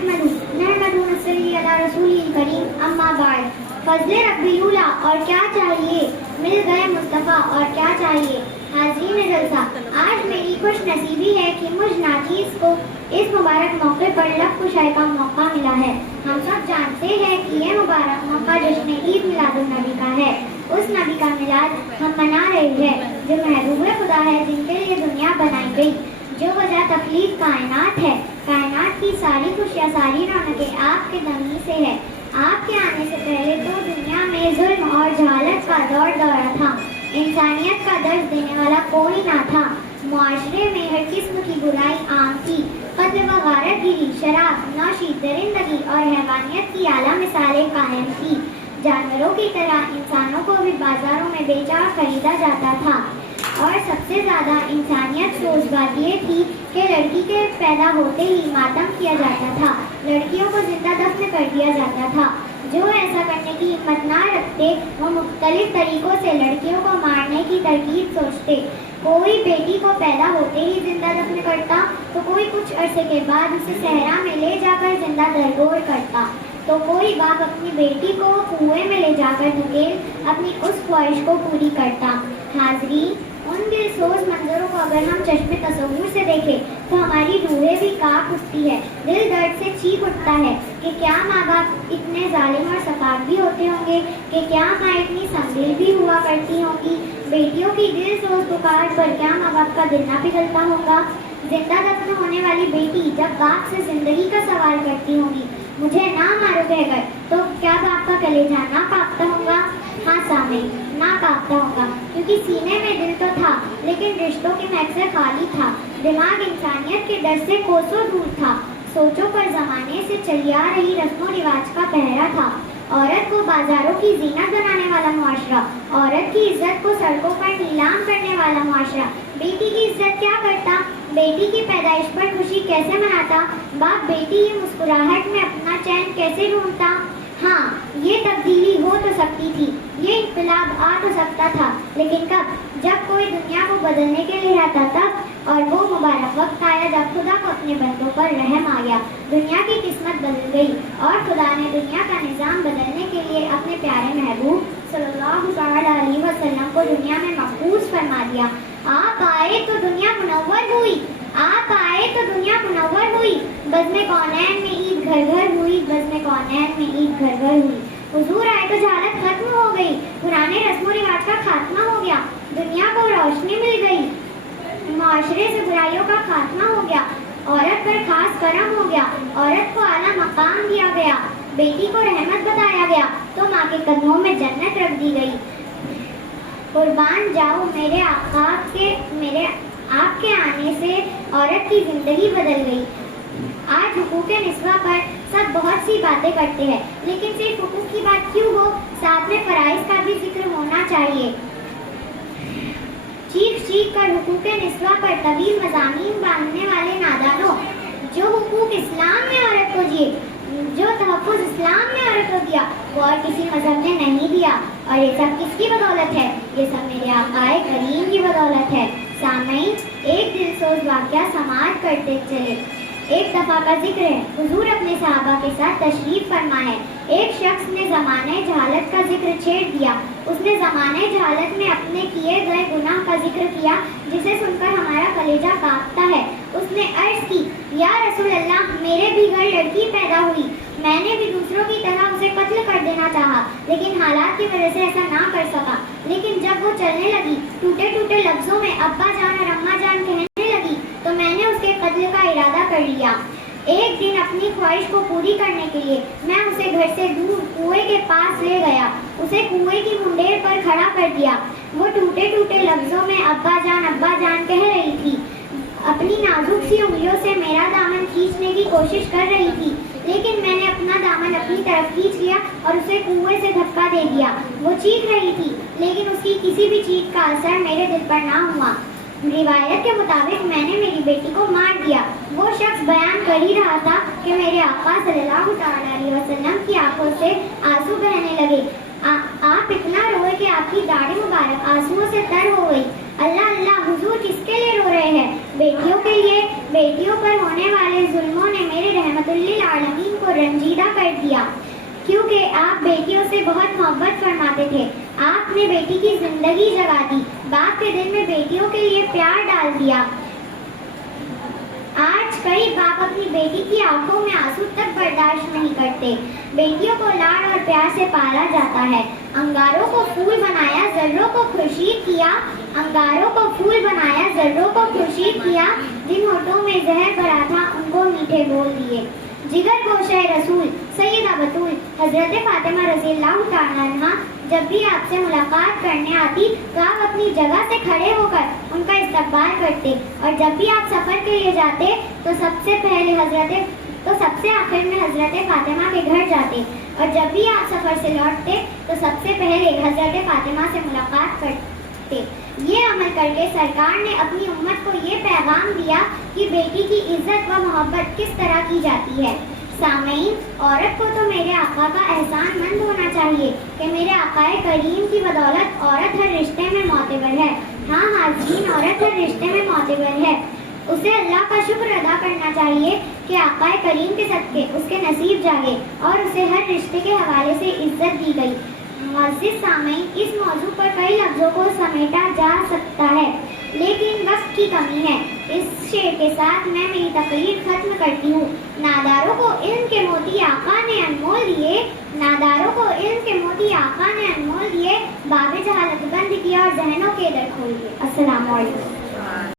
नहमदुहु नसल्ली अला रसूलिल करीम अम्मा बाद। फजले रब्बिल उला और क्या चाहिए, मिल गए मुस्तफ़ा और क्या चाहिए। हाज़रीन जलसा, आज मेरी खुश नसीबी है कि मुझ नाचीज़ को इस मुबारक मौके पर लब कुशाई का मौका मिला है। हम सब जानते हैं कि ये मुबारक मौका जश्न ईद मिलादुन नबी का है। उस नबी का मिलाद हम मना रहे हैं जो महबूब खुदा है, जिनके लिए दुनिया बनाई गई। जो वजह तकलीफ कायनात है, कायनात की सारी खुशियाँ सारी रौनकें आपके दमी से है। आपके आने से पहले तो दुनिया में जुल्म और जहालत का दौर दौरा था। इंसानियत का दर्द देने वाला कोई ना था। मुआशरे में हर किस्म की बुराई आम थी। कत्ल व गारतगिरी, शराब नौशी, दरिंदगी और हैवानियत की आला मिसालें कायम थी। जानवरों की तरह इंसानों को भी बाजारों में बेचा और खरीदा जाता था। और सबसे ज़्यादा इंसानियत सोच बात ये थी कि लड़की के पैदा होते ही मातम किया जाता था, लड़कियों को जिंदा दफन कर दिया जाता था। जो ऐसा करने की हिम्मत ना रखते वो मुख्तलिफ तरीक़ों से लड़कियों को मारने की तरकीब सोचते। कोई बेटी को पैदा होते ही जिंदा दफन करता तो कोई कुछ अरसे के बाद उसे सहरा में ले जाकर जिंदा दरगोर करता, तो कोई बाप अपनी बेटी को कुएं में ले जाकर धकेल अपनी उस ख्वाहिश को पूरी करता। हाज़रीन, उन दिलसोज मंजरों को अगर हम चश्मे तसव्वुर से देखें तो हमारी रूहें भी कांप उठती है, दिल दर्द से चीख उठता है कि क्या माँ बाप इतने जालिम और सफाक भी होते होंगे, कि क्या माँ इतनी संभल भी हुआ करती होंगी। बेटियों की दिलसोज पुकार पर क्या माँ बाप का दिल ना पिघलता होगा। जिंदा दफन होने वाली बेटी जब बाप से जिंदगी का सवाल करती होगी, मुझे ना मारो कहकर, तो क्या बाप का कलेजा ना कांपता होगा। हाँ सामने ना कांपता होगा, क्योंकि सीने में दिल तो था लेकिन रिश्तों की महक से खाली था। दिमाग इंसानियत के डर से कोसों दूर था। सोचों पर जमाने से चली आ रही रस्मों रिवाज का पहरा था। औरत को बाजारों की जीनत बनाने वाला मुआशरा, औरत की इज्जत को सड़कों पर नीलाम करने वाला मुआशरा। बेटी की इज्जत क्या करता, बेटी की पैदाइश पर खुशी कैसे मनाता, बाप बेटी की मुस्कुराहट में अपना चैन कैसे ढूंढता। हाँ, ये तब्दीली हो तो सकती थी, ये इनकलाब आ तो सकता था, लेकिन कब? जब कोई दुनिया को बदलने के लिए आता तब। और वो मुबारक वक्त आया जब खुदा को अपने बंदों पर रहम आ गया। दुनिया की किस्मत बदल गई और खुदा ने दुनिया का निज़ाम बदलने के लिए अपने प्यारे महबूब सल्लल्लाहु अलैहि वसल्लम को दुनिया में मबूस फरमा दिया। आप आए तो दुनिया मुनव्वर हुई, आप आए तो दुनिया मुनव्वर हुई। बज़्म कौनैन में ईद घर घर हुई, बज़्म कौनैन में ईद घर घर हुई। हुजूर आए तो जहालत खत्म हो गई, पुराने रस्मों रिवाज का खात्मा हो गया, दुनिया को रोशनी मिल गई, माशरे से बुराइयों का खात्मा हो गया, औरत पर खास करम हो गया, औरत को आला मकाम दिया गया, बेटी को रहमत बताया गया, तो माँ के कदमों में जन्नत रख दी गई। कुर्बान जाओ मेरे आका के, मेरे आपके आने से औरत की जिंदगी बदल गई। आज हुकूक निस्वा पर सब बहुत सी बातें करते हैं, लेकिन सिर्फ हुकूक की बात क्यों हो, साथ में फराइज का भी जिक्र होना चाहिए। चीख चीख कर हुकूक निस्वा पर तवील मज़ामीन बांधने वाले नादानों, जो हुकूक इस्लाम में औरत को दिए, जो तहफ़्फ़ुज़ इस्लाम में औरत को दिया, वो और किसी मज़हब ने नहीं दिया। और ये सब किसकी बदौलत है? ये सब मेरे आक़ाए करीम की बदौलत है। सामईन, एक दिलसोज वाक़या समाअत करते चले। एक दफ़ा का जिक्र है, हुजूर अपने सहाबा के साथ तशरीफ फरमा है। एक शख्स ने ज़माने जहालत का जिक्र छेड़ दिया। उसने ज़माने जहालत में अपने किए गए गुनाह का जिक्र किया, जिसे सुनकर हमारा कलेजा कांपता है। उसने अर्ज़ की, या रसूल अल्लाह, मेरे भी घर लड़की पैदा हुई, मैंने भी दूसरों की तरह उसे कत्ल कर देना चाहा, लेकिन हालात की वजह से ऐसा ना कर सका। लेकिन जब वो चलने लगी, टूटे टूटे लफ्ज़ों में अब्बा जान और अम्मा जान कहने लगी, तो मैंने उसके कत्ल का इरादा कर लिया। एक दिन अपनी ख्वाहिश को पूरी करने के लिए मैं उसे घर से दूर कुएं के पास ले गया, उसे कुएं की मुंडेर पर खड़ा कर दिया। वो टूटे टूटे लफ्ज़ों में अब्बा जान कह रही थी। अपनी नाजुक सी उंगलियों से मेरा दामन खींचने की कोशिश कर रही थी, लेकिन मैंने अपना दामन अपनी तरफ खींच लिया और उसे कुएं से धक्का दे दिया। वो चीख रही थी, लेकिन उसकी किसी भी चीख का असर मेरे दिल पर ना हुआ। रिवायत के मुताबिक मैंने मेरी बेटी को मार दिया। वो शख्स बयान कर ही रहा था कि मेरे आका सल्लल्लाहु अलैहि वसल्लम की आंखों से आंसू बहने लगे। आप इतना रोए कि आपकी दाढ़ी मुबारक आंसुओं से तर हो गई। अल्लाह अल्लाह, हुजूर किसके लिए रो रहे हैं? बेटियों के लिए। बेटियों पर होने वाले जुल्मों ने मेरे रहमतुल्लिल आलमीन रंजीदा कर दिया, क्योंकि आप बेटियों से बहुत मोहब्बत फरमाते थे। आपने बेटी की जिंदगी जगा दी, बाप के दिल में बेटियों के लिए प्यार डाल दिया। आज कई बाप अपनी बेटी की आंखों में आंसू तक बर्दाश्त नहीं करते। बेटियों को लाड़ और प्यार से पाला जाता है। अंगारों को फूल बनाया, जर्रों को खुर्शीद किया। अंगारों को फूल बनाया, जर्रों को खुर्शीद किया। जिन होठों में जहर भरा था, उनको मीठे बोल दिए। जिगर गोशे रसूल सैयदा बतूल हजरत फातिमा रज़ियल्लाहु तआला अन्हा जब भी आपसे मुलाकात करने आती तो आप अपनी जगह से खड़े होकर उनका इस्तकबाल करते, और जब भी आप सफ़र के लिए जाते तो सबसे आखिर में हजरत फातिमा के घर जाते, और जब भी आप सफ़र से लौटते तो सबसे पहले हजरत फातिमा से मुलाकात करते। ये अमल करके सरकार ने अपनी उम्मत को ये पैगाम दिया कि बेटी की इज्जत व मोहब्बत किस तरह की जाती है। सामईन, औरत को तो मेरे आका का एहसान मंद होना चाहिए कि मेरे आकाए करीम की बदौलत औरत हर रिश्ते में मोतबर है। हाँ हाज़रीन, औरत हर रिश्ते में मोतबर है। उसे अल्लाह का शुक्र अदा करना चाहिए कि आकाए करीम के सदके उसके नसीब जागे और उसे हर रिश्ते के हवाले से इज्जत दी गई। मुअज़्ज़िज़ सामईन, इस मौजू पर कई लफ्ज़ों को समेटा जा सकता है, लेकिन वक्त की कमी है। इस शेर के साथ मैं मेरी तकरीर खत्म करती हूँ। नादारों को इल्म के मोती आका ने अनमोल दिए, नादारों को इल्म के मोती आका ने अनमोल दिए, बाबे जहालत बंद किया और जहनों के दर खोल दिए। अस्सलामु अलैकुम।